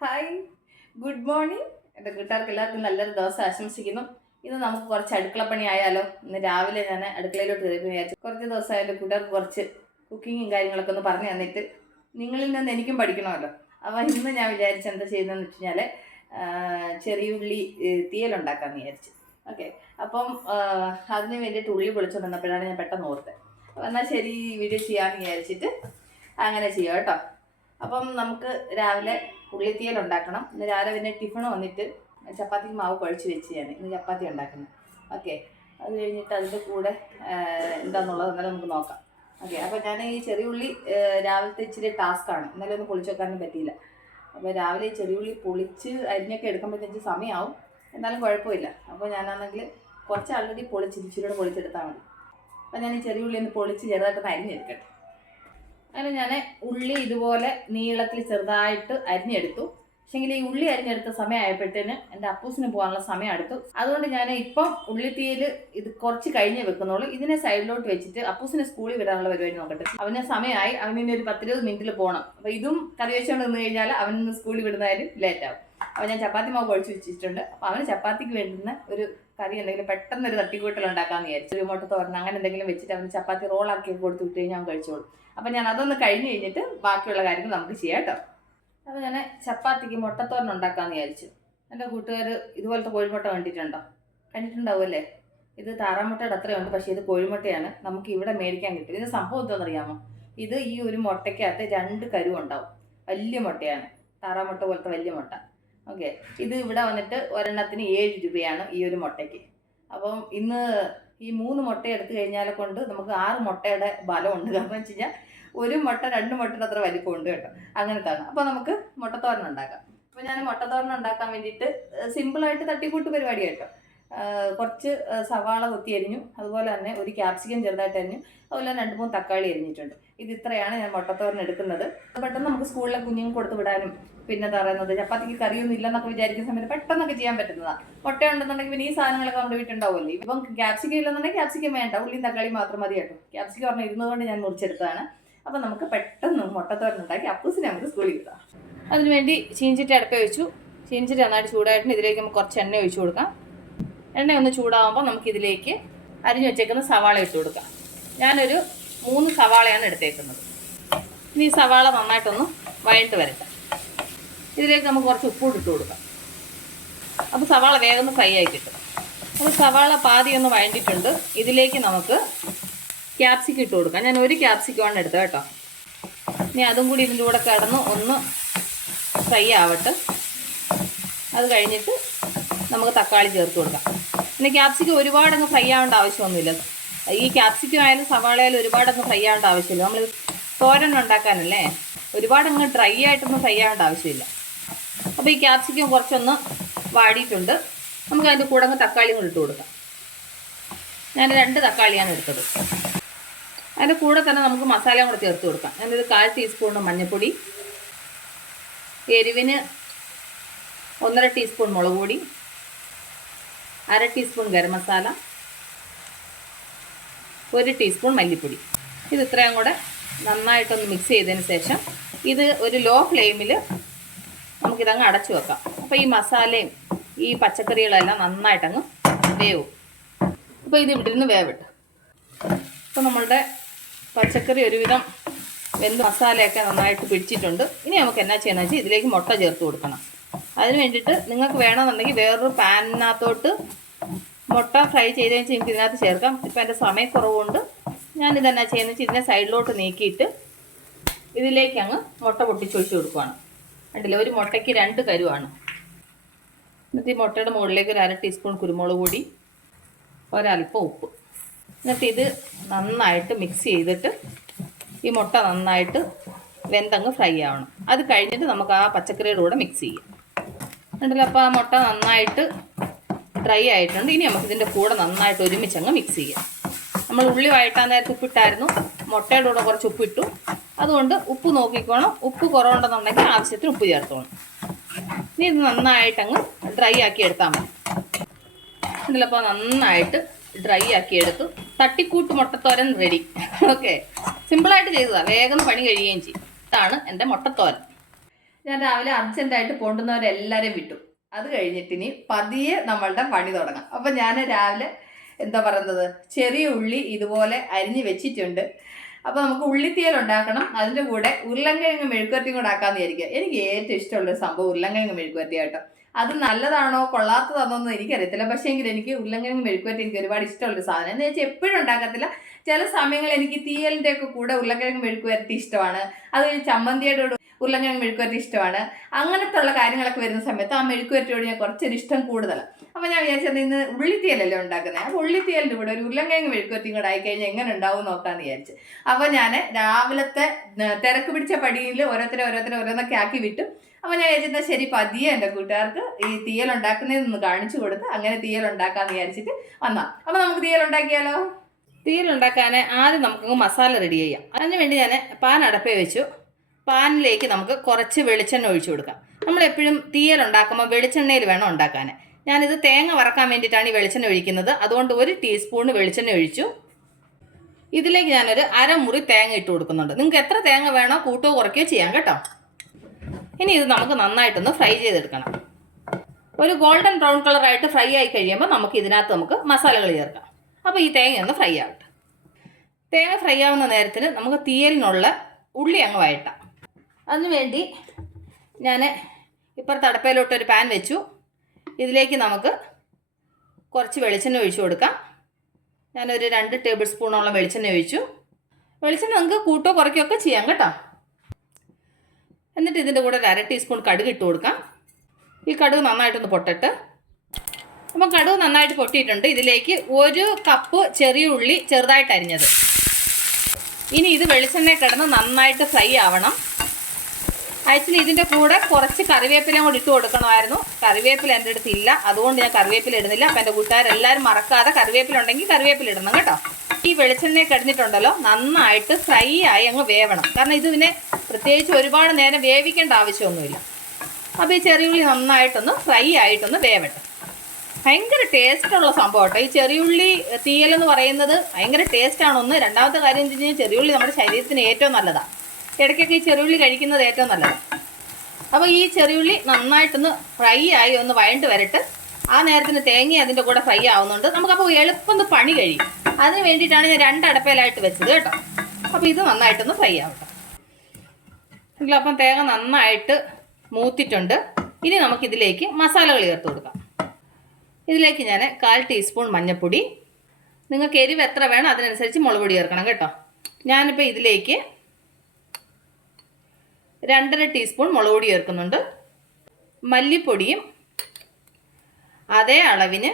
Hi good morning എന്റെ കൂട്ടുകാർക്ക് എല്ലാവർക്കും നല്ലൊരു ദിവസം ആശംസിക്കുന്നു. ഇന്ന് നമുക്ക് കുറച്ച് അടുക്കളപ്പണി ആയാലോ? ഇന്ന് രാവിലെ ഞാൻ അടുക്കളയിലോട്ട് കയറി വിചാരിച്ചു. കുറച്ച് ദിവസമായി എന്റെ കൂട്ടുകാർക്ക് കുറച്ച് കുക്കിങ്ങും കാര്യങ്ങളൊക്കെ ഒന്ന് പറഞ്ഞു തന്നിട്ട് നിങ്ങളിൽ നിന്ന് എനിക്കും പഠിക്കണമല്ലോ. അപ്പോൾ ഇന്ന് ഞാൻ വിചാരിച്ച എന്താ ചെയ്യുന്നതെന്ന് വെച്ച് കഴിഞ്ഞാൽ ചെറിയ ഉള്ളി ഏഹ്, തീയലുണ്ടാക്കാമെന്ന് വിചാരിച്ചു. ഓക്കെ അപ്പം അതിന് വേണ്ടിയിട്ട് ഉള്ളി പൊളിച്ചു വന്നപ്പോഴാണ് ഞാൻ പെട്ടെന്ന് ഓർത്തത്. അപ്പോൾ എന്നാൽ ശരി വീഡിയോ ചെയ്യാമെന്ന് വിചാരിച്ചിട്ട് അങ്ങനെ ചെയ്യാം കേട്ടോ. അപ്പം നമുക്ക് രാവിലെ ഉള്ളിത്തീയൽ ഉണ്ടാക്കണം. ഇന്ന് രാവിലെ പിന്നെ ടിഫിൺ വന്നിട്ട് ചപ്പാത്തി മാവ് കുഴച്ച് വെച്ച് ഞാൻ ഇന്ന് ചപ്പാത്തി ഉണ്ടാക്കുന്നത് ഓക്കെ. അത് കഴിഞ്ഞിട്ട് അതിന്റെ കൂടെ എന്താണെന്നുള്ളത് അന്നേരം നമുക്ക് നോക്കാം. ഓക്കെ. അപ്പോൾ ഞാൻ ഈ ചെറിയ ഉള്ളി രാവിലത്തെ ഇച്ചിരി ടാസ്ക്കാണ് ഇന്നലെ ഒന്നും പൊളിച്ച് വെക്കാനും പറ്റിയില്ല. അപ്പോൾ രാവിലെ ചെറിയ ഉള്ളി പൊളിച്ച് അരിഞ്ഞൊക്കെ എടുക്കുമ്പോഴത്തേക്ക് സമയമാവും എന്നാലും കുഴപ്പമില്ല. അപ്പോൾ ഞാനാണെങ്കിൽ കുറച്ച് ആൾറെഡി പൊളിച്ച് ഇച്ചിരിയോടെ പൊളിച്ചെടുത്താൽ മതി. അപ്പോൾ ഞാൻ ഈ ചെറിയ ഉള്ളി ഒന്ന് പൊളിച്ച് ചെറുതായിട്ടൊന്ന് അരിഞ്ഞെടുക്കട്ടെ. അങ്ങനെ ഞാൻ ഉള്ളി ഇതുപോലെ നീളത്തിൽ ചെറുതായിട്ട് അരിഞ്ഞെടുത്തു. പക്ഷേങ്കിൽ ഈ ഉള്ളി അരിഞ്ഞെടുത്ത സമയമായപ്പോഴത്തേന് എന്റെ അപ്പൂസിന് പോകാനുള്ള സമയം എടുത്തു അതുകൊണ്ട് ഞാൻ ഇപ്പം ഉള്ളിത്തീയിൽ ഇത് കുറച്ച് കഴിഞ്ഞ് വെക്കുന്നുള്ളൂ. ഇതിനെ സൈഡിലോട്ട് വെച്ചിട്ട് അപ്പൂസിനെ സ്കൂളിൽ വിടാനുള്ള പരിപാടി നോക്കട്ടെ. അവന് സമയമായി അവൻ ഇനി ഒരു പത്തിരുപത് മിനിറ്റിൽ പോകണം അപ്പോൾ ഇതും കറി വെച്ചുകൊണ്ട് നിന്ന് കഴിഞ്ഞാൽ അവനിന്ന് സ്കൂളിൽ വിടുന്നതായാലും ലേറ്റ് ആവും. അപ്പോൾ ഞാൻ ചപ്പാത്തി മാവ് കുഴച്ച് വെച്ചിട്ടുണ്ട്. അപ്പോൾ അവന് ചപ്പാത്തിക്ക് വേണ്ടുന്ന ഒരു കറി എന്തെങ്കിലും പെട്ടെന്ന് ഒരു തട്ടിക്കൂട്ടൽ ഉണ്ടാക്കാമെന്ന് വിചാരിച്ചു. ഒരു മുട്ട തോരണം അങ്ങനെ എന്തെങ്കിലും വെച്ചിട്ട് അവന് ചപ്പാത്തി റോളാക്കി കൊടുത്ത് വിട്ട് കഴിഞ്ഞാൽ അവൻ കഴിച്ചോളും. അപ്പം ഞാൻ അതൊന്ന് കഴിഞ്ഞ് കഴിഞ്ഞിട്ട് ബാക്കിയുള്ള കാര്യങ്ങൾ നമുക്ക് ചെയ്യാം കേട്ടോ. അപ്പോൾ ഞാൻ ചപ്പാത്തിക്ക് മുട്ടത്തോരൻ ഉണ്ടാക്കാമെന്ന് വിചാരിച്ചു. എന്റെ കൂട്ടുകാർ ഇതുപോലത്തെ കോഴിമുട്ട കണ്ടിട്ടുണ്ടോ? കണ്ടിട്ടുണ്ടാവുമല്ലേ? ഇത് താറാമുട്ടയുടെ അത്രയുണ്ട് പക്ഷേ ഇത് കോഴിമുട്ടയാണ്. നമുക്ക് ഇവിടെ മേടിക്കാൻ കിട്ടും ഇത് സംഭവം എന്താണെന്നറിയാമോ? ഇത് ഈ ഒരു മുട്ടയ്ക്കകത്ത് രണ്ട് കരുവുണ്ടാവും വലിയ മുട്ടയാണ്. താറാമുട്ട പോലത്തെ വലിയ മുട്ട. ഓക്കെ. ഇത് ഇവിടെ വന്നിട്ട് ഒരെണ്ണത്തിന് ഏഴ് രൂപയാണ് ഈ ഒരു മുട്ടയ്ക്ക്. അപ്പം ഇന്ന് ഈ മൂന്ന് മുട്ട എടുത്തു കഴിഞ്ഞാൽ കൊണ്ട് നമുക്ക് ആറ് മുട്ടയുടെ ബലമുണ്ട്. കാരണം വെച്ച് കഴിഞ്ഞാൽ ഒരു മുട്ട രണ്ട് മുട്ടയുടെ അത്ര വലിപ്പമുണ്ട് കേട്ടോ. അങ്ങനത്താണ്. അപ്പോൾ നമുക്ക് മുട്ടത്തോരൻ ഉണ്ടാക്കാം. അപ്പോൾ ഞാൻ മുട്ടത്തോരൻ ഉണ്ടാക്കാൻ വേണ്ടിയിട്ട് സിമ്പിളായിട്ട് തട്ടിക്കൂട്ട് പരിപാടി കേട്ടോ. കുറച്ച് സവാള കൊത്തി അരിഞ്ഞു. അതുപോലെ തന്നെ ഒരു ക്യാപ്സിക്കം ചെറുതായിട്ട് അരിഞ്ഞു. അതുപോലെ തന്നെ രണ്ട് മൂന്ന് തക്കാളി അരിഞ്ഞിട്ടുണ്ട്. ഇത് ഇത്രയാണ് ഞാൻ മുട്ടത്തോരൻ എടുക്കുന്നത്. പെട്ടെന്ന് നമുക്ക് സ്കൂളിലെ കുഞ്ഞുങ്ങൾക്ക് കൊടുത്ത് വിടാനും പിന്നെ എന്താ പറയുന്നത് ചപ്പാത്തിക്ക് കറിയൊന്നും ഇല്ലെന്നൊക്കെ വിചാരിക്കുന്ന സമയത്ത് പെട്ടെന്നൊക്കെ ചെയ്യാൻ പറ്റുന്നതാണ് മുട്ട ഉണ്ടെന്നുണ്ടെങ്കിൽ പിന്നെ ഈ സാധനങ്ങളൊക്കെ നമ്മുടെ വീട്ടിലുണ്ടാവുമല്ലേ ഇപ്പം ക്യാപ്സിക്കം ഇല്ലെന്നുണ്ടെങ്കിൽ ക്യാപ്സിക്കം വേണ്ട. ഉള്ളിയും തക്കാളി മാത്രം മതി കേട്ടോ. ക്യാപ്സിക്കം പറഞ്ഞാൽ ഇരുന്നതുകൊണ്ട് ഞാൻ മുറിച്ചെടുത്തതാണ്. അപ്പം നമുക്ക് പെട്ടെന്ന് മുട്ടത്തോരൻ ഉണ്ടാക്കി അപ്പൂസിനെ നമുക്ക് സ്കൂളിൽ വിടാം. അതിനുവേണ്ടി ചീഞ്ചിട്ട് അടുപ്പ വെച്ചു. ചീഞ്ചിട്ട് നന്നായിട്ട് ചൂടായിട്ടുണ്ട്. ഇതിലേക്ക് നമുക്ക് കുറച്ച് എണ്ണ ഒഴിച്ചു കൊടുക്കാം. എണ്ണ ഒന്ന് ചൂടാവുമ്പോൾ നമുക്ക് ഇതിലേക്ക് അരിഞ്ഞു വെച്ചേക്കുന്ന സവാള ഇട്ട് കൊടുക്കാം. ഞാനൊരു മൂന്ന് സവാളയാണ് എടുത്തേക്കുന്നത്. ഇനി സവാള നന്നായിട്ടൊന്ന് വഴണ്ട് വരട്ടെ. ഇതിലേക്ക് നമുക്ക് കുറച്ച് ഉപ്പൂട്ട് ഇട്ട് കൊടുക്കാം. അപ്പോൾ സവാള വേഗം ഫ്രൈ ആയി കിട്ടും. അപ്പോൾ സവാള പാതി ഒന്ന് വഴണ്ടിട്ടുണ്ട്. ഇതിലേക്ക് നമുക്ക് ക്യാപ്സിക്കം ഇട്ട് കൊടുക്കാം. ഞാൻ ഒരു ക്യാപ്സിക്കമാണ് എടുത്തത് കേട്ടോ. ഇനി അതും കൂടി ഇതിന്റെ കൂടെ കിടന്ന് ഒന്ന് ഫ്രൈ ആവട്ടെ. അത് കഴിഞ്ഞിട്ട് നമുക്ക് തക്കാളി ചേർത്ത് കൊടുക്കാം. പിന്നെ ക്യാപ്സിക്കം ഒരുപാടങ്ങ് ഫ്രൈ ആവേണ്ട ആവശ്യമൊന്നുമില്ല. ഈ ക്യാപ്സിക്കം ആയാലും സവാള ആയാലും ഒരുപാടങ്ങ് ഫ്രൈ ആവേണ്ട ആവശ്യമില്ല. നമ്മൾ തോരൻ ഉണ്ടാക്കാനല്ലേ? ഒരുപാടങ്ങ് ഡ്രൈ ആയിട്ടൊന്നും ഫ്രൈ ആവേണ്ട ആവശ്യമില്ല. അപ്പോൾ ഈ ക്യാപ്സിക്കം കുറച്ചൊന്ന് വാടിയിട്ടുണ്ട്. നമുക്ക് അതിന്റെ കൂടെ അങ്ങ് തക്കാളിയും ഇട്ട് കൊടുക്കാം. ഞാൻ രണ്ട് തക്കാളിയാണ് എടുത്തത്. അതിന്റെ കൂടെ തന്നെ നമുക്ക് മസാല കൂടെ ചേർത്ത് കൊടുക്കാം. ഞാനൊരു കാൽ ടീസ്പൂൺ മഞ്ഞൾപ്പൊടി എരിവിന് ഒന്നര ടീസ്പൂൺ മുളക് പൊടി അര ടീസ്പൂൺ ഗരം മസാല ഒരു ടീസ്പൂൺ മല്ലിപ്പൊടി. ഇത് ഇത്രയും കൂടെ നന്നായിട്ടൊന്ന് മിക്സ് ചെയ്തതിന് ശേഷം ഇത് ഒരു ലോ ഫ്ലെയിമിൽ നമുക്കിതങ്ങ് അടച്ചു വെക്കാം. അപ്പോൾ ഈ മസാലയും ഈ പച്ചക്കറികളെല്ലാം നന്നായിട്ടങ്ങ് വേവും. അപ്പോൾ ഇത് ഇവിടെ നിന്ന് വേവിട്ട്. അപ്പോൾ നമ്മളുടെ പച്ചക്കറി ഒരുവിധം വെന്ത് മസാലയൊക്കെ നന്നായിട്ട് പിടിച്ചിട്ടുണ്ട്. ഇനി നമുക്ക് എന്നാ ചെയ്യണമെന്ന് വെച്ചാൽ ഇതിലേക്ക് മുട്ട ചേർത്ത് കൊടുക്കണം. അതിന് വേണ്ടിയിട്ട് നിങ്ങൾക്ക് വേണമെന്നുണ്ടെങ്കിൽ വേറൊരു പാനിനകത്തോട്ട് മുട്ട ഫ്രൈ ചെയ്തതിന് കഴിഞ്ഞാൽ എനിക്ക് ഇതിനകത്ത് ചേർക്കാം. ഇപ്പം എന്റെ സമയക്കുറവുകൊണ്ട് ഞാനിതെന്നാ ചെയ്യുന്നത് വെച്ചാൽ ഇതിനെ സൈഡിലോട്ട് നീക്കിയിട്ട് ഇതിലേക്ക് അങ്ങ് മുട്ട പൊട്ടിച്ചൊഴിച്ച് കൊടുക്കുവാണ്. കണ്ടില്ല? ഒരു മുട്ടയ്ക്ക് രണ്ട് കരുവാണ്. എന്നിട്ട് ഈ മുട്ടയുടെ മുകളിലേക്ക് ഒരു അര ടീസ്പൂൺ കുരുമുളക് പൊടി ഒരല്പം ഉപ്പ്. എന്നിട്ട് ഇത് നന്നായിട്ട് മിക്സ് ചെയ്തിട്ട് ഈ മുട്ട നന്നായിട്ട് വെന്തങ്ങ് ഫ്രൈ ആവണം. അത് കഴിഞ്ഞിട്ട് നമുക്ക് ആ പച്ചക്കറിയുടെ കൂടെ മിക്സ് ചെയ്യാം. എന്നിട്ടല്ലോ അപ്പോൾ ആ മുട്ട നന്നായിട്ട് ഡ്രൈ ആയിട്ടുണ്ട്. ഇനി നമുക്ക് ഇതിന്റെ കൂടെ നന്നായിട്ട് ഒരുമിച്ച് അങ്ങ് മിക്സ് ചെയ്യാം. നമ്മൾ ഉള്ളി വഴട്ടാൻ നേരത്തെ ഉപ്പിട്ടായിരുന്നു മുട്ടയുടെ കൂടെ കുറച്ച് ഉപ്പിട്ടു അതുകൊണ്ട് ഉപ്പ് നോക്കിക്കോണം. ഉപ്പ് കുറവുണ്ടെന്നുണ്ടെങ്കിൽ ആവശ്യത്തിന് ഉപ്പ് ചേർത്തോണം. ഇനി ഇത് നന്നായിട്ടങ്ങ് ഡ്രൈ ആക്കി എടുത്താൽ മതി. ഇതിലപ്പോൾ നന്നായിട്ട് ഡ്രൈ ആക്കി എടുത്തു. തട്ടിക്കൂട്ട് മുട്ടത്തോരൻ റെഡി ഓക്കെ സിമ്പിളായിട്ട് ചെയ്തതാണ് വേഗം പണി കഴിയുകയും ചെയ്യും. ഇതാണ് എന്റെ മുട്ടത്തോരൻ. ഞാൻ രാവിലെ അർജന്റായിട്ട് പോണ്ടുന്നവരെല്ലാവരെയും വിട്ടു. അത് കഴിഞ്ഞിട്ട് ഇനി പതിയെ നമ്മളുടെ പണി തുടങ്ങാം. അപ്പം ഞാൻ രാവിലെ എന്താ പറയുന്നത്? ചെറിയ ഉള്ളി ഇതുപോലെ അരിഞ്ഞു വെച്ചിട്ടുണ്ട്. അപ്പോൾ നമുക്ക് ഉള്ളിത്തീയൽ ഉണ്ടാക്കണം. അതിന്റെ കൂടെ ഉരുളൻകിഴങ്ങ് മെഴുക്കുവരട്ടിയും കൂടെ ആക്കാമെന്ന് വിചാരിക്കുക. എനിക്ക് ഏറ്റവും ഇഷ്ടമുള്ള സംഭവം ഉരുളൻകിഴങ്ങ് മെഴുക്കുവരട്ടി കേട്ടോ അത് നല്ലതാണോ കൊള്ളാത്തതാണോ എന്ന് എനിക്കറിയത്തില്ല. പക്ഷേ എങ്കിൽ എനിക്ക് ഉരുളൻകിഴങ്ങ് മെഴുക്കുവരട്ടി എനിക്ക് ഒരുപാട് ഇഷ്ടമുള്ളൊരു സാധനം. എന്ന് വെച്ചാൽ എപ്പോഴും ഉണ്ടാക്കത്തില്ല. ചില സമയങ്ങളിൽ എനിക്ക് തീയലിന്റെ ഒക്കെ കൂടെ ഉരുളക്കിഴങ്ങ് മെഴുക്കുവരട്ടി ഇഷ്ടമാണ്. അത് ചമ്മന്തിയുടെ ഉരുളക്കിഴങ്ങ് മെഴുക്കുവരട്ടി ഇഷ്ടമാണ്. അങ്ങനത്തെ ഉള്ള കാര്യങ്ങളൊക്കെ വരുന്ന സമയത്ത് ആ മെഴുക്കുവരട്ടിയോട് ഞാൻ കുറച്ചൊരു ഇഷ്ടം കൂടുതലാണ് അപ്പോൾ ഞാൻ വിചാരിച്ചത് ഇന്ന് ഉള്ളിത്തീയലല്ലേ ഉണ്ടാക്കുന്നത് അപ്പോൾ ഉള്ളിത്തീയലിന്റെ കൂടെ ഒരു ഉരുളക്കിഴങ്ങ് മെഴുക്ക് വരട്ടിയും കൂടെ ആയിക്കഴിഞ്ഞാൽ എങ്ങനെ ഉണ്ടാവും നോക്കാമെന്ന് വിചാരിച്ചു. അപ്പോൾ ഞാൻ രാവിലത്തെ തിരക്ക് പിടിച്ച പടിയിൽ ഓരോരുത്തരെ ഓരോരുത്തരെ ഓരോന്നൊക്കെ ആക്കി വിട്ടു. അപ്പോൾ ഞാൻ വിചാരിച്ചത് ശരി പതിയെ എന്റെ കൂട്ടുകാർക്ക് ഈ തീയൽ ഉണ്ടാക്കുന്നതൊന്ന് കാണിച്ചു കൊടുത്ത് അങ്ങനെ തീയൽ ഉണ്ടാക്കാമെന്ന് വിചാരിച്ചിട്ട് വന്നാം. അപ്പോൾ നമുക്ക് തീയൽ ഉണ്ടാക്കിയാലോ? തീയൽ ഉണ്ടാക്കാൻ ആദ്യം നമുക്ക് മസാല റെഡി ചെയ്യാം. അതിന് വേണ്ടി ഞാൻ പാൻ അടപ്പേ വെച്ചു. പാനിലേക്ക് നമുക്ക് കുറച്ച് വെളിച്ചെണ്ണ ഒഴിച്ചു കൊടുക്കാം. നമ്മൾ എപ്പോഴും തീയൽ ഉണ്ടാക്കുമ്പോൾ വെളിച്ചെണ്ണയിൽ വേണം ഉണ്ടാക്കാൻ ഞാനിത് തേങ്ങ വറക്കാൻ വേണ്ടിയിട്ടാണ് ഈ വെളിച്ചെണ്ണ ഒഴിക്കുന്നത്. അതുകൊണ്ട് ഒരു ടീസ്പൂണ് വെളിച്ചെണ്ണ ഒഴിച്ചു. ഇതിലേക്ക് ഞാനൊരു അരമുറി തേങ്ങ ഇട്ട് കൊടുക്കുന്നുണ്ട്. നിങ്ങൾക്ക് എത്ര തേങ്ങ വേണോ കൂട്ടോ കുറയ്ക്കുകയോ ചെയ്യാം കേട്ടോ. ഇനി ഇത് നമുക്ക് നന്നായിട്ടൊന്ന് ഫ്രൈ ചെയ്തെടുക്കണം. ഒരു ഗോൾഡൻ ബ്രൗൺ കളറായിട്ട് ഫ്രൈ ആയി കഴിയുമ്പോൾ നമുക്ക് ഇതിനകത്ത് നമുക്ക് മസാലകൾ ചേർക്കാം. അപ്പോൾ ഈ തേങ്ങ ഒന്ന് ഫ്രൈ ആവട്ടെ. തേങ്ങ ഫ്രൈ ആവുന്ന നേരത്തിന് നമുക്ക് തീയലിനുള്ള ഉള്ളി അങ്ങ് വഴട്ടാം അതിനുവേണ്ടി ഞാൻ ഇപ്പുറത്ത് അടപ്പയിലോട്ട് ഒരു പാൻ വെച്ചു. ഇതിലേക്ക് നമുക്ക് കുറച്ച് വെളിച്ചെണ്ണ ഒഴിച്ചു കൊടുക്കാം. ഞാനൊരു രണ്ട് ടേബിൾ സ്പൂണോളം വെളിച്ചെണ്ണ ഒഴിച്ചു. വെളിച്ചെണ്ണ നമുക്ക് കൂട്ടോ കുറയ്ക്കുകയൊക്കെ ചെയ്യാം കേട്ടോ. എന്നിട്ട് ഇതിന്റെ കൂടെ ഒരു അര ടീസ്പൂൺ കടുക് ഇട്ട് കൊടുക്കാം. ഈ കടുക് നന്നായിട്ടൊന്ന് പൊട്ടട്ട്. അപ്പം കടുക് നന്നായിട്ട് പൊട്ടിയിട്ടുണ്ട്. ഇതിലേക്ക് ഒരു കപ്പ് ചെറിയ ഉള്ളി ചെറുതായിട്ട് അരിഞ്ഞത്. ഇനി ഇത് വെളിച്ചെണ്ണ കിടന്ന് നന്നായിട്ട് ഫ്രൈ ആവണം. ആക്ച്വലി ഇതിന്റെ കൂടെ കുറച്ച് കറിവേപ്പിലയും കൂടി ഇട്ട് കൊടുക്കണമായിരുന്നു. കറിവേപ്പില എന്റെ അടുത്ത് ഇല്ല. അതുകൊണ്ട് ഞാൻ കറിവേപ്പില ഇടുന്നില്ല. അപ്പം എന്റെ കൂട്ടുകാരെല്ലാവരും മറക്കാതെ കറിവേപ്പില ഉണ്ടെങ്കിൽ കറിവേപ്പില ഇടണം കേട്ടോ. ഈ വെളിച്ചെണ്ണ കിടന്നിട്ടുണ്ടല്ലോ നന്നായിട്ട് ഫ്രൈ ആയി അങ്ങ് വേവണം. കാരണം ഇത് ഇതിനെ പ്രത്യേകിച്ച് ഒരുപാട് നേരം വേവിക്കേണ്ട ആവശ്യമൊന്നുമില്ല. അപ്പോൾ ഈ ചെറിയുള്ളി നന്നായിട്ടൊന്ന് ഫ്രൈ ആയിട്ടൊന്ന് വേവട്ടെ. ഭയങ്കര ടേസ്റ്റുള്ള സംഭവം കേട്ടോ. ഈ ചെറിയുള്ളി തീയലെന്ന് പറയുന്നത് ഭയങ്കര ടേസ്റ്റാണ് ഒന്ന്. രണ്ടാമത്തെ കാര്യം എന്ന് വെച്ച് കഴിഞ്ഞാൽ ചെറിയുള്ളി നമ്മുടെ ശരീരത്തിന് ഏറ്റവും നല്ലതാണ് ഇടയ്ക്കൊക്കെ ഈ ചെറിയുള്ളി കഴിക്കുന്നത് ഏറ്റവും നല്ലതാണ് അപ്പോൾ ഈ ചെറിയുള്ളി നന്നായിട്ടൊന്ന് ഫ്രൈ ആയി ഒന്ന് വഴണ്ട് വരട്ട്. ആ നേരത്തിന് തേങ്ങ അതിന്റെ കൂടെ ഫ്രൈ ആവുന്നുണ്ട്. നമുക്കപ്പോൾ എളുപ്പം പണി കഴിയും. അതിന് വേണ്ടിയിട്ടാണ് ഞാൻ രണ്ട് അടപ്പയിലായിട്ട് വെച്ചത് കേട്ടോ. അപ്പോൾ ഇത് നന്നായിട്ടൊന്ന് ഫ്രൈ ആവട്ടെ. എങ്കിൽ അപ്പം തേങ്ങ നന്നായിട്ട് മൂത്തിട്ടുണ്ട്. ഇനി നമുക്കിതിലേക്ക് മസാലകൾ ചേർത്ത് കൊടുക്കാം. ഇതിലേക്ക് ഞാൻ കാൽ ടീസ്പൂൺ മഞ്ഞൾപ്പൊടി നിങ്ങൾക്ക് എരിവ് എത്ര വേണം അതിനനുസരിച്ച് മുളക് പൊടി ചേർക്കണം കേട്ടോ. ഞാനിപ്പോൾ ഇതിലേക്ക് രണ്ടര ടീസ്പൂൺ മുളക് പൊടി ചേർക്കുന്നുണ്ട്. മല്ലിപ്പൊടിയും അതേ അളവിന്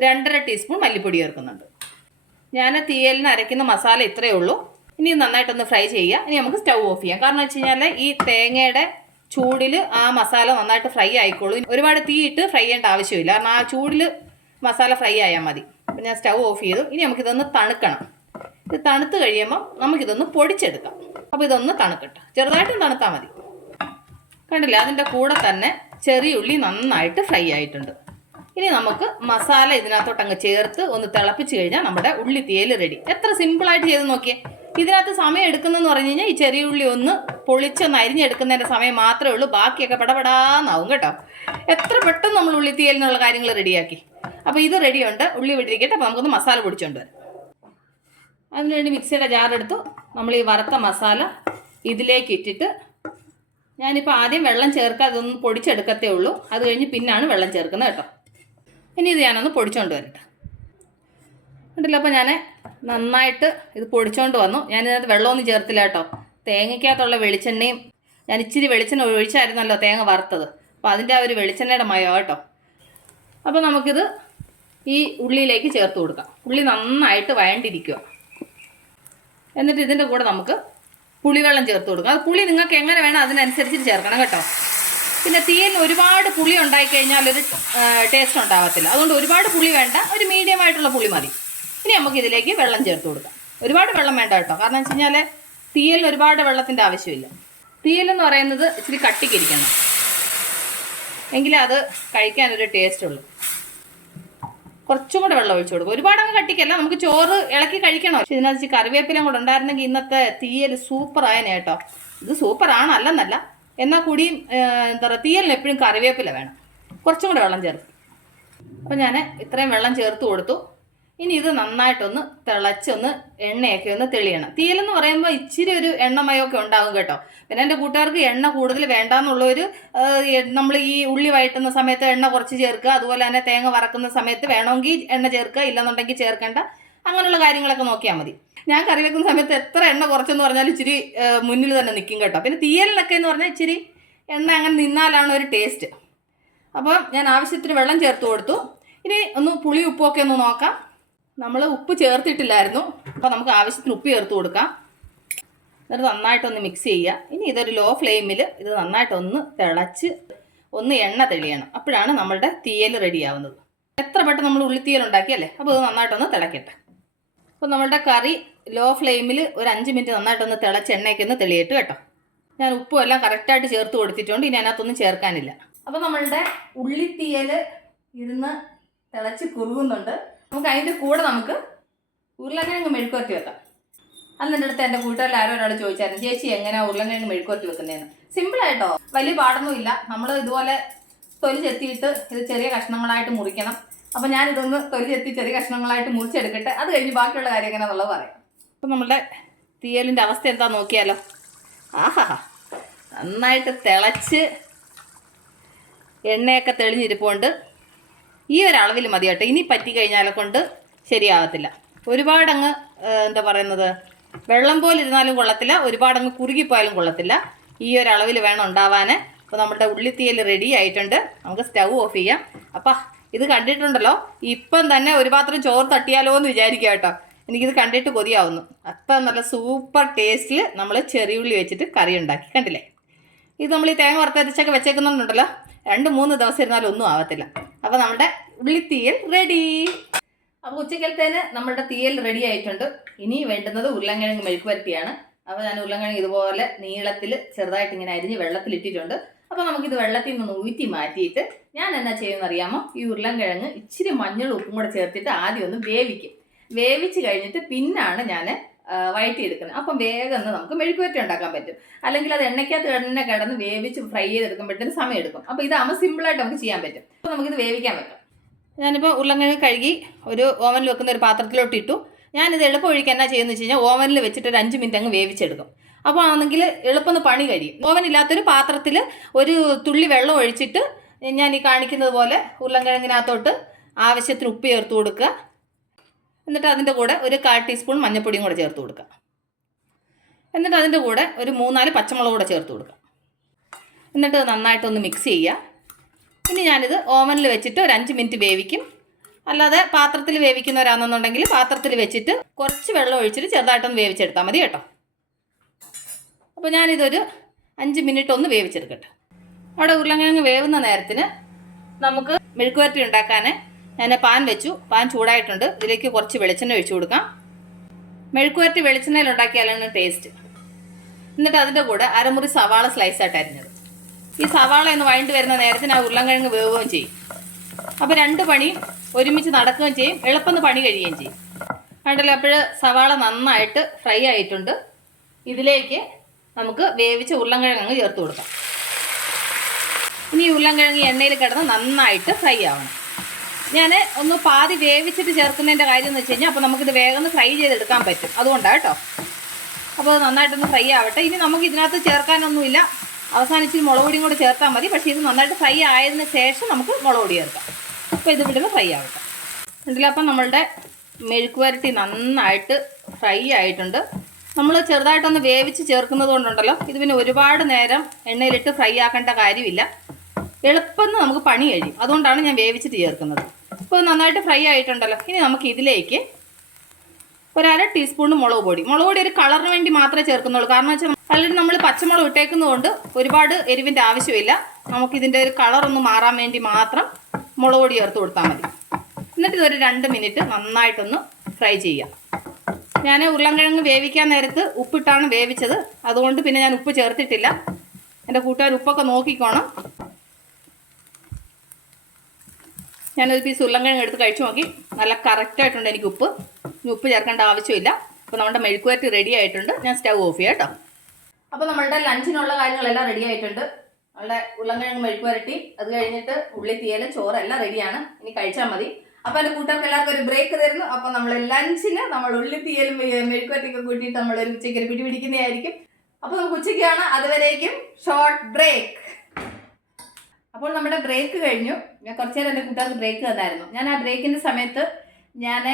രണ്ടര ടീസ്പൂൺ മല്ലിപ്പൊടി ചേർക്കുന്നുണ്ട്. ഞാൻ തീയലിന് അരയ്ക്കുന്ന മസാല ഇത്രയേ ഉള്ളൂ. ഇനി നന്നായിട്ടൊന്ന് ഫ്രൈ ചെയ്യുക. ഇനി നമുക്ക് സ്റ്റൗ ഓഫ് ചെയ്യാം. കാരണം വെച്ച് കഴിഞ്ഞാൽ ഈ തേങ്ങയുടെ ചൂടിൽ ആ മസാല നന്നായിട്ട് ഫ്രൈ ആയിക്കോളൂ. ഒരുപാട് തീ ഇട്ട് ഫ്രൈ ചെയ്യേണ്ട ആവശ്യമില്ല. കാരണം ആ ചൂടിൽ മസാല ഫ്രൈ ആയാൽ മതി. അപ്പം ഞാൻ സ്റ്റൗ ഓഫ് ചെയ്തു. ഇനി നമുക്കിതൊന്ന് തണുക്കണം. ഇത് തണുത്ത് കഴിയുമ്പോൾ നമുക്കിതൊന്ന് പൊടിച്ചെടുക്കാം. അപ്പോൾ ഇതൊന്ന് തണുക്കട്ടെ. ചെറുതായിട്ടും തണുത്താൽ മതി. കണ്ടില്ല? അതിന്റെ കൂടെ തന്നെ ചെറിയ ഉള്ളി നന്നായിട്ട് ഫ്രൈ ആയിട്ടുണ്ട്. ഇനി നമുക്ക് മസാല ഇതിനകത്തോട്ട് അങ്ങ് ചേർത്ത് ഒന്ന് തിളപ്പിച്ച് കഴിഞ്ഞാൽ നമ്മുടെ ഉള്ളി തേൽ റെഡി എത്ര സിമ്പിളായിട്ട് ചെയ്ത് നോക്കിയേ. ഇതിനകത്ത് സമയം എടുക്കുന്നതെന്ന് പറഞ്ഞു കഴിഞ്ഞാൽ ഈ ചെറിയ ഉള്ളി ഒന്ന് പൊളിച്ചൊന്ന് അരിഞ്ഞെടുക്കുന്നതിന്റെ സമയം മാത്രമേ ഉള്ളൂ. ബാക്കിയൊക്കെ പടപടാന്നാവും കേട്ടോ. എത്ര പെട്ടെന്ന് നമ്മൾ ഉള്ളി തേലിനുള്ള കാര്യങ്ങൾ റെഡിയാക്കി അപ്പോൾ ഇത് റെഡിയുണ്ട് ഉള്ളി വിട്ടിരിക്കട്ടെ. അപ്പോൾ നമുക്കൊന്ന് മസാല പൊടിച്ചുകൊണ്ട് വരാം. അതിനുവേണ്ടി മിക്സിയുടെ ജാറെടുത്തു നമ്മൾ ഈ വറുത്ത മസാല ഇതിലേക്ക് ഇട്ടിട്ട് ഞാനിപ്പോൾ ആദ്യം വെള്ളം ചേർക്കുക അതൊന്ന് പൊടിച്ചെടുക്കത്തേ ഉള്ളൂ. അത് കഴിഞ്ഞ് പിന്നാണ് വെള്ളം ചേർക്കുന്നത് കേട്ടോ. ഇനി ഇത് ഞാനൊന്ന് പൊടിച്ചുകൊണ്ട് വരട്ടെ. കണ്ടില്ല? അപ്പോൾ ഞാൻ നന്നായിട്ട് ഇത് പൊടിച്ചുകൊണ്ട് വന്നു. ഞാനിതിനകത്ത് വെള്ളമൊന്നും ചേർത്തില്ല കേട്ടോ. തേങ്ങയ്ക്കകത്തുള്ള വെളിച്ചെണ്ണയും ഞാൻ ഇച്ചിരി വെളിച്ചെണ്ണ ഒഴിച്ചായിരുന്നല്ലോ തേങ്ങ വറുത്തത്. അപ്പോൾ അതിന്റെ ആ ഒരു വെളിച്ചെണ്ണയുടെ മയോ കേട്ടോ. അപ്പോൾ നമുക്കിത് ഈ ഉള്ളിയിലേക്ക് ചേർത്ത് കൊടുക്കാം. ഉള്ളി നന്നായിട്ട് വഴണ്ടിരിക്കുക എന്നിട്ട് ഇതിന്റെ കൂടെ നമുക്ക് പുളിവെള്ളം ചേർത്ത് കൊടുക്കും. അത് പുളി നിങ്ങൾക്ക് എങ്ങനെ വേണം അതിനനുസരിച്ച് ചേർക്കണം കേട്ടോ. പിന്നെ തീയിൽ ഒരുപാട് പുളി ഉണ്ടായി കഴിഞ്ഞാൽ ഒരു ടേസ്റ്റ് ഉണ്ടാകത്തില്ല അതുകൊണ്ട് ഒരുപാട് പുളി വേണ്ട. ഒരു മീഡിയം ആയിട്ടുള്ള പുളി മതി. ഇനി നമുക്ക് ഇതിലേക്ക് വെള്ളം ചേർത്ത് കൊടുക്കാം. ഒരുപാട് വെള്ളം വേണ്ട കേട്ടോ. കാരണം വെച്ച് കഴിഞ്ഞാൽ തീയലിന് ഒരുപാട് വെള്ളത്തിന്റെ ആവശ്യമില്ല. തീയലെന്ന് പറയുന്നത് ഇച്ചിരി കട്ടിക്കിരിക്കണം എങ്കിലേ അത് കഴിക്കാനൊരു ടേസ്റ്റ് ഉള്ളൂ. കുറച്ചും കൂടെ വെള്ളം ഒഴിച്ചു കൊടുക്കും. ഒരുപാട് അങ്ങ് കട്ടിക്കല്ല നമുക്ക് ചോറ് ഇളക്കി കഴിക്കണം. പക്ഷെ ഇതിനകത്ത് കറിവേപ്പിലും കൂടെ ഉണ്ടായിരുന്നെങ്കിൽ ഇന്നത്തെ തീയൽ സൂപ്പർ ആയനെ കേട്ടോ. ഇത് സൂപ്പറാണ് അല്ലെന്നല്ല. എന്നാൽ കൂടിയും എന്താ പറയുക തീയലിന് എപ്പോഴും കറിവേപ്പില വേണം. കുറച്ചും കൂടെ വെള്ളം ചേർത്ത് അപ്പോൾ ഞാൻ ഇത്രയും വെള്ളം ചേർത്ത് കൊടുത്തു. ഇനി ഇത് നന്നായിട്ടൊന്ന് തിളച്ചൊന്ന് എണ്ണയൊക്കെ ഒന്ന് തെളിയണം. തീയലെന്ന് പറയുമ്പോൾ ഇച്ചിരി ഒരു എണ്ണമയമൊക്കെ ഉണ്ടാകും കേട്ടോ. പിന്നെ എന്റെ കൂട്ടുകാർക്ക് എണ്ണ കൂടുതൽ വേണ്ടാന്നുള്ളൊരു നമ്മൾ ഈ ഉള്ളി വഴറ്റുന്ന സമയത്ത് എണ്ണ കുറച്ച് ചേർക്കുക അതുപോലെ തന്നെ തേങ്ങ വറക്കുന്ന സമയത്ത് വേണമെങ്കിൽ എണ്ണ ചേർക്കുക ഇല്ലെന്നുണ്ടെങ്കിൽ ചേർക്കേണ്ട. അങ്ങനെയുള്ള കാര്യങ്ങളൊക്കെ നോക്കിയാൽ മതി. ഞാൻ കറി വെക്കുന്ന സമയത്ത് എത്ര എണ്ണ കുറച്ചെന്ന് പറഞ്ഞാൽ ഇച്ചിരി മുന്നിൽ തന്നെ നിൽക്കും കേട്ടോ. പിന്നെ തീയലിനൊക്കെ എന്ന് പറഞ്ഞാൽ ഇച്ചിരി എണ്ണ അങ്ങനെ നിന്നാലാണ് ഒരു ടേസ്റ്റ്. അപ്പോൾ ഞാൻ ആവശ്യത്തിന് വെള്ളം ചേർത്ത് കൊടുത്തു. ഇനി ഒന്ന് പുളി ഉപ്പൊക്കെ ഒന്ന് നോക്കാം. നമ്മൾ ഉപ്പ് ചേർത്തിട്ടില്ലായിരുന്നു. അപ്പോൾ നമുക്ക് ആവശ്യത്തിന് ഉപ്പ് ചേർത്ത് കൊടുക്കാം. എന്നിട്ട് നന്നായിട്ടൊന്ന് മിക്സ് ചെയ്യുക. ഇനി ഇതൊരു ലോ ഫ്ലെയിമിൽ ഇത് നന്നായിട്ടൊന്ന് തിളച്ച് ഒന്ന് എണ്ണ തെളിയണം. അപ്പോഴാണ് നമ്മളുടെ തീയൽ റെഡിയാവുന്നത് എത്ര പെട്ടെന്ന് നമ്മൾ ഉള്ളിത്തീയൽ ഉണ്ടാക്കിയല്ലേ അപ്പോൾ ഇത് നന്നായിട്ടൊന്ന് തിളക്കട്ടെ. അപ്പോൾ നമ്മളുടെ കറി ലോ ഫ്ലെയിമിൽ ഒരു അഞ്ച് മിനിറ്റ് നന്നായിട്ടൊന്ന് തിളച്ച് എണ്ണയ്ക്ക് ഒന്ന് തെളിയിട്ട് കേട്ടോ. ഞാൻ ഉപ്പും എല്ലാം കറക്റ്റായിട്ട് ചേർത്ത് കൊടുത്തിട്ടുണ്ട്. ഇനി അതിനകത്തൊന്നും ചേർക്കാനില്ല. അപ്പോൾ നമ്മളുടെ ഉള്ളിത്തീയൽ ഇരുന്ന് തിളച്ച് കുറുകുന്നുണ്ട്. നമുക്ക് അതിന്റെ കൂടെ നമുക്ക് ഉരുളക്കിഴങ്ങ് മെഴുക്കുവരട്ടി വെക്കാം. അന്ന് എന്റെ അടുത്ത് എന്റെ കൂട്ടുകാരിൽ ആരോ ഒരാൾ ചോദിച്ചായിരുന്നു ചേച്ചി എങ്ങനെയാണ് ഉരുളക്കിഴങ്ങ് മെഴുക്കുവരട്ടി വെക്കുന്നതെന്ന് സിമ്പിളായിട്ടോ വലിയ പാടൊന്നുമില്ല നമ്മൾ ഇതുപോലെ തൊലി ചെത്തിയിട്ട് ഇത് ചെറിയ കഷ്ണങ്ങളായിട്ട് മുറിക്കണം. അപ്പോൾ ഞാൻ ഇതൊന്ന് തൊലി ചെത്തി ചെറിയ കഷ്ണങ്ങളായിട്ട് മുറിച്ചെടുക്കട്ടെ. അത് കഴിഞ്ഞ് ബാക്കിയുള്ള കാര്യം എങ്ങനെ എന്നുള്ളത് പറയാം. അപ്പം നമ്മുടെ തീയലിന്റെ അവസ്ഥ എന്താ നോക്കിയാലോ? ആഹാ. നന്നായിട്ട് തിളച്ച് എണ്ണയൊക്കെ തെളിഞ്ഞിരിപ്പുണ്ട്. ഈ ഒരളവിൽ മതി കേട്ടോ. ഇനി പറ്റി കഴിഞ്ഞാലെ കൊണ്ട് ശരിയാകത്തില്ല ഒരുപാടങ്ങ് എന്താ പറയുന്നത് വെള്ളം പോലെ ഇരുന്നാലും കൊള്ളത്തില്ല ഒരുപാടങ്ങ് കുറുകിപ്പോയാലും കൊള്ളത്തില്ല. ഈ ഒരളവിൽ വേണം ഉണ്ടാവാൻ അപ്പോൾ നമ്മുടെ ഉള്ളിത്തീയൽ റെഡി ആയിട്ടുണ്ട്. നമുക്ക് സ്റ്റൗ ഓഫ് ചെയ്യാം. അപ്പം ഇത് കണ്ടിട്ടുണ്ടല്ലോ? ഇപ്പം തന്നെ ഒരു പാത്രം ചോറ് തട്ടിയാലോ എന്ന് വിചാരിക്കുക കേട്ടോ. എനിക്കിത് കണ്ടിട്ട് കൊതിയാവുന്നു. അത്ര നല്ല സൂപ്പർ ടേസ്റ്റിൽ നമ്മൾ ചെറിയുള്ളി വെച്ചിട്ട് കറി ഉണ്ടാക്കി. കണ്ടില്ലേ? ഇത് നമ്മൾ ഈ തേങ്ങ വറുത്തരച്ചൊക്കെ വെച്ചേക്കുന്നുണ്ടല്ലോ രണ്ട് മൂന്ന് ദിവസം ഇരുന്നാലും ഒന്നും ആവത്തില്ല. അപ്പോൾ നമ്മുടെ ഉള്ളിത്തീയൽ റെഡി അപ്പോൾ ഉച്ചക്കലത്തേന് നമ്മുടെ തീയൽ റെഡി ആയിട്ടുണ്ട്. ഇനി വേണ്ടുന്നത് ഉരുളൻകിഴങ്ങ് മെഴുക്ക് വരട്ടിയാണ്. അപ്പോൾ ഞാൻ ഉരുളൻകിഴങ്ങ് ഇതുപോലെ നീളത്തിൽ ചെറുതായിട്ട് ഇങ്ങനെ അരിഞ്ഞ് വെള്ളത്തിലിട്ടിട്ടുണ്ട് അപ്പോൾ നമുക്കിത് വെള്ളത്തിൽ നിന്ന് ഊറ്റി മാറ്റിയിട്ട് ഞാൻ എന്നാ ചെയ്യുമെന്ന് അറിയാമോ? ഈ ഉരുളൻകിഴങ്ങ് ഇച്ചിരി മഞ്ഞൾ ഉപ്പും കൂടെ ചേർത്തിട്ട് ആദ്യം ഒന്ന് വേവിക്കും. വേവിച്ച് കഴിഞ്ഞിട്ട് പിന്നാണ് ഞാൻ വഴറ്റിയെടുക്കുന്നത് അപ്പം വേഗം നമുക്ക് മെഴുക്കുവരട്ടി ഉണ്ടാക്കാൻ പറ്റും. അല്ലെങ്കിൽ അത് എണ്ണയ്ക്കകത്ത് തന്നെ കിടന്ന് വേവിച്ച് ഫ്രൈ ചെയ്തെടുക്കുമ്പോഴത്തേന് സമയം എടുക്കും അപ്പോൾ ഇതാകുമ്പോൾ സിമ്പിളായിട്ട് നമുക്ക് ചെയ്യാൻ പറ്റും. അപ്പോൾ നമുക്കിത് വേവിക്കാൻ പറ്റും. ഞാനിപ്പോൾ ഉരുളക്കിഴങ്ങ് കഴുകി ഒരു ഓവനിൽ വെക്കുന്ന ഒരു പാത്രത്തിലോട്ട് ഇട്ടു. ഞാനിത് എളുപ്പം ഒഴിക്കാൻ എന്നാ ചെയ്യുന്നത് വെച്ച് കഴിഞ്ഞാൽ ഓവനിൽ വെച്ചിട്ട് ഒരു അഞ്ച് മിനിറ്റ് അങ്ങ് വേവിച്ചെടുക്കും. അപ്പോൾ ആണെങ്കിൽ എളുപ്പം പണി കഴിയും. ഓവൻ ഇല്ലാത്തൊരു പാത്രത്തിൽ ഒരു തുള്ളി വെള്ളം ഒഴിച്ചിട്ട് ഞാൻ ഈ കാണിക്കുന്നത് പോലെ ഉരുളക്കിഴങ്ങിനകത്തോട്ട് ആവശ്യത്തിന് ഉപ്പ് ചേർത്ത് കൊടുക്കുക. എന്നിട്ട് അതിന്റെ കൂടെ ഒരു കാൽ ടീസ്പൂൺ മഞ്ഞൾപ്പൊടിയും കൂടെ ചേർത്ത് കൊടുക്കുക എന്നിട്ട് അതിന്റെ കൂടെ ഒരു മൂന്നാൽ പച്ചമുളക് കൂടെ ചേർത്ത് കൊടുക്കുക എന്നിട്ട് നന്നായിട്ടൊന്ന് മിക്സ് ചെയ്യുക. ഇനി ഞാനിത് ഓവനിൽ വെച്ചിട്ട് ഒരു അഞ്ച് മിനിറ്റ് വേവിക്കും. അല്ലാതെ പാത്രത്തിൽ വേവിക്കുന്നവരാണെന്നുണ്ടെങ്കിൽ പാത്രത്തിൽ വെച്ചിട്ട് കുറച്ച് വെള്ളം ഒഴിച്ചിട്ട് ചെറുതായിട്ടൊന്ന് വേവിച്ചെടുത്താൽ മതി കേട്ടോ. അപ്പോൾ ഞാനിതൊരു അഞ്ച് മിനിറ്റ് ഒന്ന് വേവിച്ചെടുക്കട്ടെ. അവിടെ ഉരുളക്കിഴങ്ങ് വേവുന്ന നേരത്തിന് നമുക്ക് മെഴുക്കുവരട്ടി ഉണ്ടാക്കാൻ ഞാൻ പാൻ വെച്ചു. പാൻ ചൂടായിട്ടുണ്ട്. ഇതിലേക്ക് കുറച്ച് വെളിച്ചെണ്ണ ഒഴിച്ചു കൊടുക്കാം. മെഴുക്കുവരട്ടി വെളിച്ചെണ്ണയിൽ ഉണ്ടാക്കിയാലാണ് ടേസ്റ്റ് എന്നിട്ട് അതിന്റെ കൂടെ അരമുറി സവാള സ്ലൈസായിട്ട് അരിഞ്ഞത്. ഈ സവാള എന്ന് വഴണ്ട് വരുന്ന നേരത്തിന് ആ ഉരുളൻകിഴങ്ങ് വേവുകയും ചെയ്യും. അപ്പോൾ രണ്ട് പണി ഒരുമിച്ച് നടക്കുകയും ചെയ്യും. എളുപ്പം പണി കഴിയുകയും ചെയ്യും. കണ്ടല്ലോ? അപ്പോൾ സവാള നന്നായിട്ട് ഫ്രൈ ആയിട്ടുണ്ട്. ഇതിലേക്ക് നമുക്ക് വേവിച്ച ഉരുളൻകിഴങ്ങ് ചേർത്ത് കൊടുക്കാം. ഇനി ഉരുളൻകിഴങ്ങ് എണ്ണയിൽ കിടന്ന് നന്നായിട്ട് ഫ്രൈ ആവണം. ഞാൻ ഒന്ന് പാതി വേവിച്ചിട്ട് ചേർക്കുന്നതിന്റെ കാര്യം എന്ന് വെച്ച് കഴിഞ്ഞാൽ അപ്പോൾ നമുക്കിത് വേഗം ഒന്ന് ഫ്രൈ ചെയ്തെടുക്കാൻ പറ്റും. അതുകൊണ്ടാണ് കേട്ടോ. അപ്പോൾ നന്നായിട്ടൊന്ന് ഫ്രൈ ആവട്ടെ. ഇനി നമുക്ക് ഇതിനകത്ത് ചേർക്കാനൊന്നുമില്ല. അവസാനിച്ച് മുളക് പൊടിയും കൂടെ ചേർത്താൽ മതി. പക്ഷേ ഇത് നന്നായിട്ട് ഫ്രൈ ആയതിന് ശേഷം നമുക്ക് മുളക് പൊടി ചേർക്കാം. അപ്പോൾ ഇത് വിടുന്ന ഫ്രൈ ആവട്ടെ. ഇതിലപ്പം നമ്മളുടെ മെഴുക്ക് വരട്ടി നന്നായിട്ട് ഫ്രൈ ആയിട്ടുണ്ട്. നമ്മൾ ചെറുതായിട്ടൊന്ന് വേവിച്ച് ചേർക്കുന്നത് കൊണ്ടുണ്ടല്ലോ. ഇത് പിന്നെ ഒരുപാട് നേരം എണ്ണയിലിട്ട് ഫ്രൈ ആക്കേണ്ട കാര്യമില്ല. എളുപ്പം നമുക്ക് പണി കഴിയും. അതുകൊണ്ടാണ് ഞാൻ വേവിച്ചിട്ട് ചേർക്കുന്നത്. അപ്പോൾ നന്നായിട്ട് ഫ്രൈ ആയിട്ടുണ്ടല്ലോ. ഇനി നമുക്ക് ഇതിലേക്ക് ഒരര ടീസ്പൂൺ മുളക് പൊടി. മുളക് പൊടി ഒരു കളറിന് വേണ്ടി മാത്രമേ ചേർക്കുന്നുള്ളൂ. കാരണം വെച്ചാൽ അല്ലെങ്കിൽ നമ്മൾ പച്ചമുളക് ഇട്ടേക്കുന്നതുകൊണ്ട് ഒരുപാട് എരിവിന്റെ ആവശ്യമില്ല. നമുക്കിതിന്റെ ഒരു കളറൊന്ന് മാറാൻ വേണ്ടി മാത്രം മുളക് പൊടി ചേർത്ത് കൊടുത്താൽ മതി. എന്നിട്ട് ഇതൊരു രണ്ട് മിനിറ്റ് നന്നായിട്ടൊന്ന് ഫ്രൈ ചെയ്യാം. ഞാൻ ഉരുളൻകിഴങ്ങ് വേവിക്കാൻ നേരത്ത് ഉപ്പിട്ടാണ് വേവിച്ചത്. അതുകൊണ്ട് പിന്നെ ഞാൻ ഉപ്പ് ചേർത്തിട്ടില്ല. എന്റെ കൂട്ടുകാർ ഉപ്പൊക്കെ നോക്കിക്കോണം. ഞാനൊരു പീസ് ഉരുളൻകിഴങ്ങ് എടുത്ത് കഴിച്ചു നോക്കി. നല്ല കറക്റ്റായിട്ടുണ്ട് എനിക്ക് ഉപ്പ്. ഉപ്പ് ചേർക്കേണ്ട ആവശ്യമില്ല. അപ്പോൾ നമ്മുടെ മെഴുക്കുവരട്ടി റെഡി ആയിട്ടുണ്ട്. ഞാൻ സ്റ്റവ് ഓഫ് ചെയ്യാം കേട്ടോ. അപ്പോൾ നമ്മളുടെ ലഞ്ചിനുള്ള കാര്യങ്ങളെല്ലാം റെഡി ആയിട്ടുണ്ട്. നമ്മളുടെ ഉരുളൻകിഴങ്ങ് മെഴുക്കുവരട്ടി അത് കഴിഞ്ഞിട്ട് ഉള്ളി തീയൽ ചോറ് എല്ലാം റെഡിയാണ് ഇനി കഴിച്ചാൽ മതി. അപ്പോൾ എന്റെ കൂട്ടുകാർക്ക് എല്ലാവർക്കും ഒരു ബ്രേക്ക് തരുന്നു. അപ്പോൾ നമ്മൾ ലഞ്ചിന് നമ്മൾ ഉള്ളി തീയലും മെഴുക്കുവരട്ടിയൊക്കെ കൂട്ടിയിട്ട് നമ്മൾ ഒരു ഉച്ചയ്ക്ക് ഒരു പിടി പിടിക്കുന്നതായിരിക്കും. അപ്പോൾ നമുക്ക് ഉച്ചയ്ക്കാണ്. അതുവരേക്കും ഷോർട്ട് ബ്രേക്ക് അപ്പോൾ നമ്മുടെ ബ്രേക്ക് കഴിഞ്ഞു. ഞാൻ കുറച്ച് നേരം എന്റെ കൂട്ടുകാർക്ക് ബ്രേക്ക് തന്നായിരുന്നു. ഞാൻ ആ ബ്രേക്കിന്റെ സമയത്ത് ഞാൻ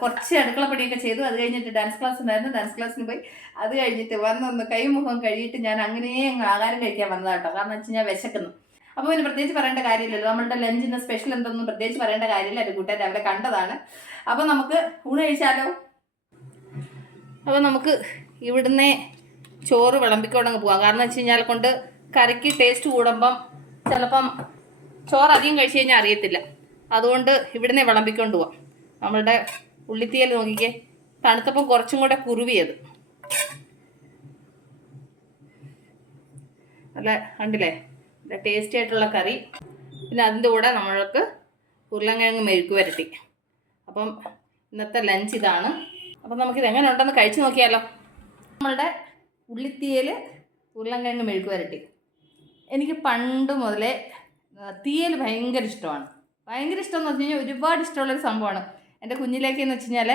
കുറച്ച് അടുക്കളപ്പണിയൊക്കെ ചെയ്തു. അത് കഴിഞ്ഞിട്ട് ഡാൻസ് ക്ലാസ് ഉണ്ടായിരുന്നു. ഡാൻസ് ക്ലാസ്സിന് പോയി. അത് കഴിഞ്ഞിട്ട് വന്നൊന്ന് കൈമുഖം കഴിയിട്ട് ഞാൻ അങ്ങനെ അങ്ങ് ആഹാരം കഴിക്കാൻ വന്നതാട്ടോ കാരണം വെച്ച് ഞാൻ വിശക്കുന്നു. അപ്പോൾ പിന്നെ പ്രത്യേകിച്ച് പറയേണ്ട കാര്യമില്ലല്ലോ. നമ്മളുടെ ലഞ്ചിന് സ്പെഷ്യൽ എന്തൊന്നും പ്രത്യേകിച്ച് പറയേണ്ട കാര്യമില്ല. എന്റെ കൂട്ടുകാർ അവിടെ കണ്ടതാണ്. അപ്പോൾ നമുക്ക് ഊണ് കഴിച്ചാലോ? അപ്പോൾ നമുക്ക് ഇവിടുന്ന് ചോറ് വിളമ്പിക്കൊണ്ടങ്ങ് പോകാം കാരണം വെച്ച് കഴിഞ്ഞാൽ കൊണ്ട് കറിക്ക് ടേസ്റ്റ് കൂടുമ്പം ചിലപ്പം ചോറ് അധികം കഴിച്ചു കഴിഞ്ഞാൽ അറിയത്തില്ല. അതുകൊണ്ട് ഇവിടുന്ന് വിളമ്പിക്കൊണ്ട് പോവാം. നമ്മളുടെ ഉള്ളിത്തീയൽ നോക്കിക്കേ. തണുത്തപ്പം കുറച്ചും കൂടെ കുറുവിയത്. അല്ല കണ്ടില്ലേ? നല്ല ടേസ്റ്റി ആയിട്ടുള്ള കറി. പിന്നെ അതിന്റെ കൂടെ നമ്മൾക്ക് ഉരുളങ്കിഴങ്ങ് മെഴുക്ക് വരട്ടി. അപ്പം ഇന്നത്തെ ലഞ്ച് ഇതാണ്. അപ്പം നമുക്കിത് എങ്ങനെ ഉണ്ടെന്ന് കഴിച്ചു നോക്കിയാലോ. നമ്മളുടെ ഉള്ളിത്തീയൽ ഉരുളങ്കിഴങ്ങ് മെഴുക്ക് വരട്ടി. എനിക്ക് പണ്ട് മുതലേ തീയൽ ഭയങ്കര ഇഷ്ടമാണ്. ഭയങ്കര ഇഷ്ടം എന്ന് വെച്ച് കഴിഞ്ഞാൽ ഒരുപാട് ഇഷ്ടമുള്ളൊരു സംഭവമാണ്. എന്റെ കുഞ്ഞിലേക്ക് എന്ന് വെച്ച് കഴിഞ്ഞാൽ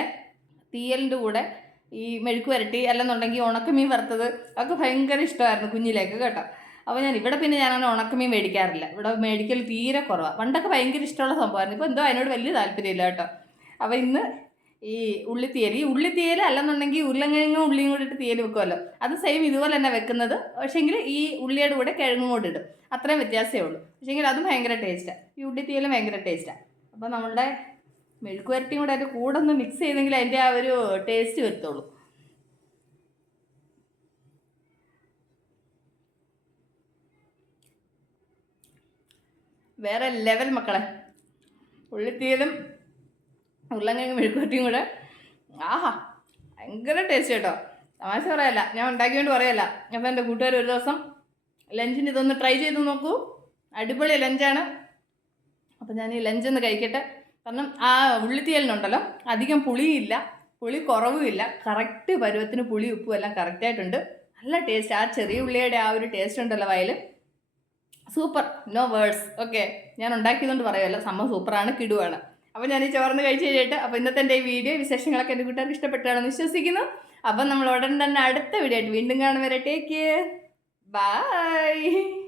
തീയലിന്റെ കൂടെ ഈ മെഴുക്ക് വരട്ടി അല്ലെന്നുണ്ടെങ്കിൽ ഉണക്കമീൻ വറുത്തത് അതൊക്കെ ഭയങ്കര ഇഷ്ടമായിരുന്നു കുഞ്ഞിലേക്ക് കേട്ടോ. അപ്പോൾ ഞാൻ ഇവിടെ പിന്നെ ഞാനങ്ങനെ ഉണക്കമീൻ മേടിക്കാറില്ല. ഇവിടെ മേടിക്കൽ തീരെ കുറവാണ് പണ്ടൊക്കെ ഭയങ്കര ഇഷ്ടമുള്ള സംഭവമായിരുന്നു. ഇപ്പോൾ എന്തോ അതിനോട് വലിയ താല്പര്യമില്ല കേട്ടോ. അപ്പോൾ ഇന്ന് ഈ ഉള്ളിത്തീയൽ ഈ ഉള്ളിത്തീയൽ അല്ലെന്നുണ്ടെങ്കിൽ ഉരുളങ്കിഴങ്ങും ഉള്ളിയും കൂടി ഇട്ട് തീയൽ വെക്കുമല്ലോ അത് സെയിം ഇതുപോലെ തന്നെ വെക്കുന്നത്. പക്ഷേങ്കിൽ ഈ ഉള്ളിയുടെ കൂടെ കിഴങ്ങും കൂടി ഇടും. അത്രയും വ്യത്യാസമേ ഉള്ളൂ. പക്ഷേങ്കിൽ അതും ഭയങ്കര ടേസ്റ്റാണ് ഈ ഉള്ളിത്തീയലും ഭയങ്കര ടേസ്റ്റാണ് അപ്പോൾ നമ്മളുടെ മെഴുക്ക് വരട്ടിയും കൂടെ അതിന്റെ കൂടെ ഒന്ന് മിക്സ് ചെയ്തെങ്കിൽ അതിന്റെ ആ ഒരു ടേസ്റ്റ് വരുത്തുള്ളൂ. വേറെ ലെവൽ മക്കളെ. ഉള്ളിത്തീയലും ഉരുളങ്കിഴങ്ങ് മെഴുക്കുവരട്ടിയും കൂടെ. ആഹാ ഭയങ്കര ടേസ്റ്റ് കേട്ടോ. തമാശ പറയല്ല ഞാൻ ഉണ്ടാക്കിയോണ്ട് പറയല്ല. അപ്പോൾ എന്റെ കൂട്ടുകാർ ഒരു ദിവസം ലഞ്ചിന് ഇതൊന്ന് ട്രൈ ചെയ്ത് നോക്കൂ. അടിപൊളി ലഞ്ചാണ് അപ്പോൾ ഞാൻ ഈ ലഞ്ചൊന്ന് കഴിക്കട്ടെ. കാരണം ആ ഉള്ളിത്തീയലിനുണ്ടല്ലോ അധികം പുളിയില്ല പുളി കുറവുമില്ല. കറക്റ്റ് പരുവത്തിന് പുളി ഉപ്പും എല്ലാം കറക്റ്റായിട്ടുണ്ട് നല്ല ടേസ്റ്റ് ആ ചെറിയ ഉള്ളിയുടെ ആ ഒരു ടേസ്റ്റ് ഉണ്ടല്ലോ വയൽ. സൂപ്പർ നോ വേർഡ്സ് ഓക്കെ ഞാൻ ഉണ്ടാക്കിയതുകൊണ്ട് പറയുമല്ലോ സംഭവം സൂപ്പറാണ് കിടുവാണ്. അപ്പോൾ ഞാൻ ഈ ചോർന്ന് കഴിച്ച് കഴിഞ്ഞിട്ട് അപ്പോൾ ഇന്നത്തെ എന്റെ ഈ വീഡിയോ വിശേഷങ്ങളൊക്കെ എന്റെ കൂട്ടുകാർക്ക് ഇഷ്ടപ്പെട്ടാണെന്ന് വിശ്വസിക്കുന്നു. അപ്പം നമ്മൾ ഉടൻ തന്നെ അടുത്ത വീഡിയോ ആയിട്ട് വീണ്ടും കാണും വരെ ടേക്ക് കെയർ ബൈ